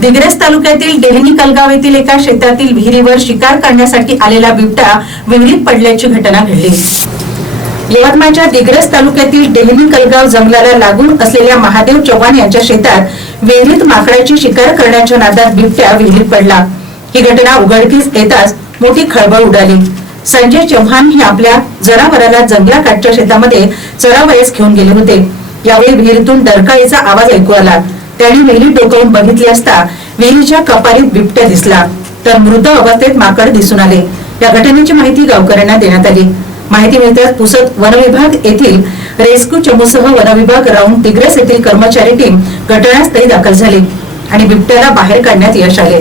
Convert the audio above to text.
दिग्रस तालुक्यातील डेहनी कलगाव येथील एका शेतातील विहिरीवर शिकार करण्यासाठी आलेला बिबटा विहिरीत पडल्याची घटना घडली. यवतमाळच्या दिग्रस तालुक्यातील डेहनी कलगाव जंगलाला लागून असलेल्या महादेव चव्हाण यांच्या शेतात विहिरीत माकडाची शिकार करण्याच्या नादात बिबट्या विहिरीत पडला. ही घटना उघडकीस येताच मोठी खळबळ उडाली. संजय चव्हाण हे आपल्या जनावराला जंगलाकाठच्या शेतामध्ये चरावयास घेऊन गेले होते. यावेळी विहिरीतून डरकाळीचा आवाज ऐकू आला. त्यांनी विहिरीत डोकावून बघितली असता विहिरीच्या कपारीत बिबट्या दिसला. तर मृत अवस्थेत माकड दिसून आले. या घटनेची माहिती गावकऱ्यांना देण्यात आली. माहिती मिळताच पुसद वनविभाग येथील रेस्क्यू चमूसह वनविभाग राऊंड दिग्रस येथील कर्मचारी टीम घटनास्थळी दाखल झाली आणि बिबट्याला बाहेर काढण्यात यश आले.